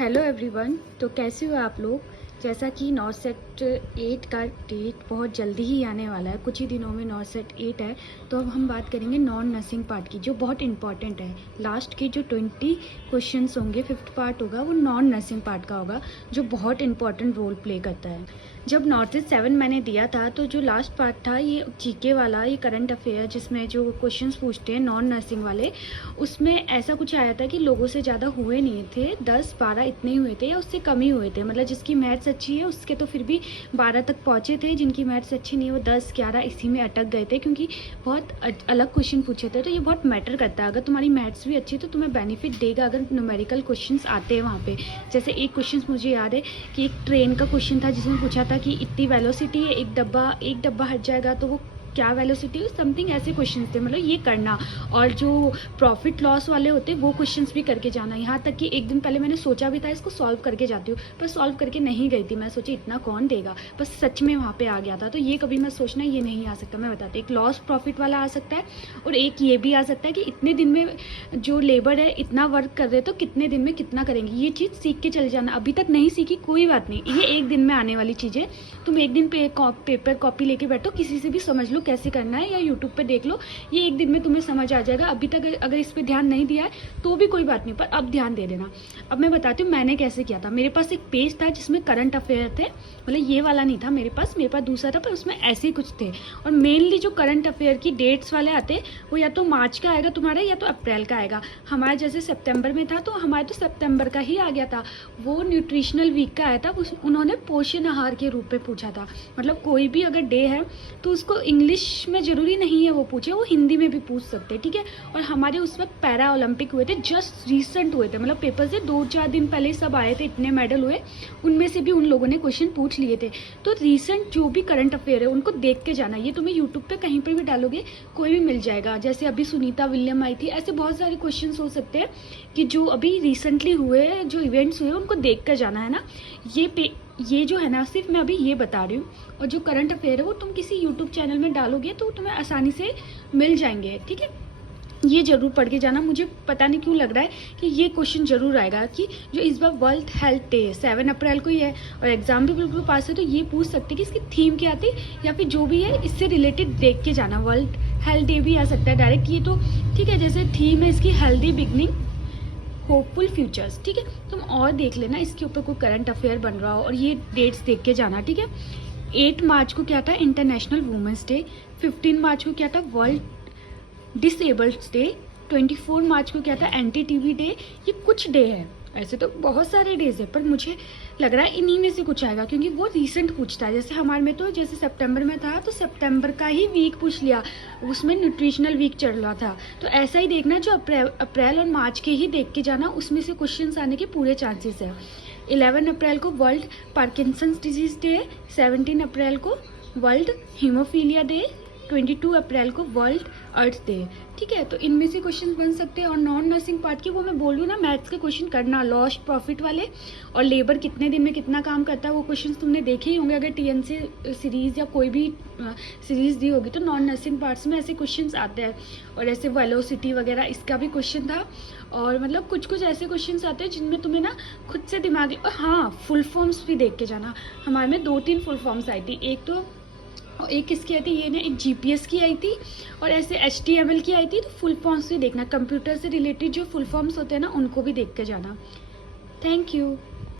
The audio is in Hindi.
Hello everyone. तो कैसे हो आप लोग। जैसा कि नॉर्थ सेट 8 का डेट बहुत जल्दी ही आने वाला है, कुछ ही दिनों में नॉर्थ सेट 8 है। तो अब हम बात करेंगे नॉन नर्सिंग पार्ट की, जो बहुत इंपॉर्टेंट है। लास्ट के जो 20 क्वेश्चंस होंगे, 5th पार्ट होगा, वो नॉन नर्सिंग पार्ट का होगा, जो बहुत इंपॉर्टेंट रोल प्ले करता है। जब नॉर्थ ईस्ट 7 मैंने दिया था, तो जो लास्ट पार्ट था ये जीके वाला, ये करंट अफेयर जिसमें जो क्वेश्चंस पूछते हैं नॉन नर्सिंग वाले, उसमें ऐसा कुछ आया था कि लोगों से ज़्यादा हुए नहीं थे, 10-12 इतने ही हुए थे या उससे कम ही हुए थे। मतलब जिसकी मैथ्स अच्छी है उसके तो फिर भी 12 तक पहुँचे थे, जिनकी मैथ्स अच्छी नहीं है वो 10-11 इसी में अटक गए थे, क्योंकि बहुत अलग क्वेश्चन पूछे थे। तो ये बहुत मैटर करता है। अगर तुम्हारी मैथ्स भी अच्छी है तो तुम्हें बेनिफिट देगा अगर न्यूमेरिकल क्वेश्चंस आते हैं वहाँ पे। जैसे एक क्वेश्चन मुझे याद है कि एक ट्रेन का क्वेश्चन था जिसमें पूछा था कि इतनी वेलोसिटी है, एक डब्बा हट जाएगा तो वो क्या वेलोसिटी है, समथिंग ऐसे क्वेश्चंस थे। मतलब ये करना, और जो प्रॉफिट लॉस वाले होते वो क्वेश्चंस भी करके जाना। यहाँ तक कि एक दिन पहले मैंने सोचा भी था इसको सॉल्व करके जाती हूँ, पर सॉल्व करके नहीं गई थी। मैं सोची इतना कौन देगा, बस सच में वहाँ पे आ गया था। तो ये कभी मैं सोचना ये नहीं आ सकता। मैं बताती, एक लॉस प्रॉफिट वाला आ सकता है, और एक ये भी आ सकता है कि इतने दिन में जो लेबर है इतना वर्क कर रहे तो कितने दिन में कितना करेंगे। ये चीज़ सीख के चले जाना। अभी तक नहीं सीखी कोई बात नहीं, ये एक दिन में आने वाली चीज़ है। तुम एक दिन पेपर कॉपी लेके बैठो, किसी से भी समझ लो कैसे करना है, या यूट्यूब पे देख लो, ये एक दिन में तुम्हें समझ आ जाएगा। अभी तक अगर इस पे ध्यान नहीं दिया है तो भी कोई बात नहीं, पर अब ध्यान दे देना। अब मैं बताती हूँ मैंने कैसे किया था। मेरे पास एक पेज था जिसमें करंट अफेयर थे, मतलब ये वाला नहीं था मेरे पास दूसरा था, पर उसमें ऐसे ही कुछ थे। और मेनली जो करंट अफेयर की डेट्स वाले आते वो या तो मार्च का आएगा तुम्हारा, या तो अप्रैल का आएगा। हमारे जैसे सितंबर में था तो हमारे तो सितंबर का ही आ गया था। वो न्यूट्रिशनल वीक का आया था, उन्होंने पोषण आहार के रूप में पूछा था। मतलब कोई भी अगर डे है तो उसको इंग्लिश में ज़रूरी नहीं है वो पूछे, वो हिंदी में भी पूछ सकते हैं, ठीक है। और हमारे उस वक्त पैरा ओलंपिक हुए थे, जस्ट रिसेंट हुए थे, मतलब पेपर से 2-4 दिन पहले सब आए थे, इतने मेडल हुए, उनमें से भी उन लोगों ने क्वेश्चन पूछ लिए थे। तो रिसेंट जो भी करंट अफेयर है उनको देख के जाना। ये तुम्हें यूट्यूब पे कहीं पर भी डालोगे कोई भी मिल जाएगा। जैसे अभी सुनीता विलियम आई थी, ऐसे बहुत सारे क्वेश्चन हो सकते हैं कि जो अभी रिसेंटली हुए, जो इवेंट्स हुए उनको देख कर जाना है ना। ये जो है ना, सिर्फ मैं अभी ये बता रही हूँ। और जो करंट अफेयर है वो तुम किसी यूट्यूब चैनल में डालोगे तो तुम्हें आसानी से मिल जाएंगे, ठीक है। ये जरूर पढ़ के जाना। मुझे पता नहीं क्यों लग रहा है कि ये क्वेश्चन जरूर आएगा कि जो इस बार वर्ल्ड हेल्थ डे 7 अप्रैल को ही है और एग्जाम भी बिल्कुल पास है, तो ये पूछ सकते कि इसकी थीम क्या थी, या फिर जो भी है इससे रिलेटेड देख के जाना। वर्ल्ड हेल्थ डे भी आ सकता है डायरेक्ट, ये तो ठीक है। जैसे थीम है इसकी हेल्दी बिगनिंग होपफुल फ्यूचर्स, ठीक है। तुम और देख लेना इसके ऊपर कोई करंट अफेयर बन रहा हो, और ये डेट्स देख के जाना, ठीक है। 8 मार्च को क्या था, इंटरनेशनल वुमेंस डे। 15 मार्च को क्या था, वर्ल्ड डिसेबल्ड डे। 24 मार्च को क्या था, एंटी टीबी डे। ये कुछ डे है, ऐसे तो बहुत सारे डेज है, पर मुझे लग रहा है इन्हीं में से कुछ आएगा, क्योंकि वो रीसेंट पूछता है। जैसे हमारे में तो जैसे सितंबर में था तो सितंबर का ही वीक पूछ लिया, उसमें न्यूट्रिशनल वीक चल रहा था। तो ऐसा ही देखना, जो अप्रैल और मार्च के ही देख के जाना, उसमें से क्वेश्चंस आने के पूरे चांसेस है। 11 अप्रैल को वर्ल्ड पार्किंसंस डिजीज डे। 17 अप्रैल को वर्ल्ड हीमोफीलिया डे। 22 अप्रैल को वर्ल्ड अर्थ डे, ठीक है। तो इनमें से क्वेश्चन बन सकते हैं। और नॉन नर्सिंग पार्ट की वो मैं बोल रही हूँ ना, मैथ्स के क्वेश्चन करना, लॉस प्रॉफिट वाले, और लेबर कितने दिन में कितना काम करता है, वो क्वेश्चन तुमने देखे ही होंगे अगर टीएनसी सीरीज या कोई भी सीरीज दी होगी। तो नॉन नर्सिंग पार्ट्स में ऐसे क्वेश्चन आते हैं। और ऐसे वेलोसिटी वगैरह इसका भी क्वेश्चन था। और मतलब कुछ ऐसे क्वेश्चन आते हैं जिनमें तुम्हें ना खुद से दिमाग, और हाँ, फुल फॉर्म्स भी देख के जाना। हमारे में 2-3 फुल फॉर्म्स आई थी, एक किसकी आई थी, ये ना एक जीपीएस की आई थी, और ऐसे HTML की आई थी। तो फुल फॉर्म्स भी देखना, कंप्यूटर से रिलेटेड जो फुल फॉर्म्स होते हैं ना उनको भी देख के जाना। Thank you.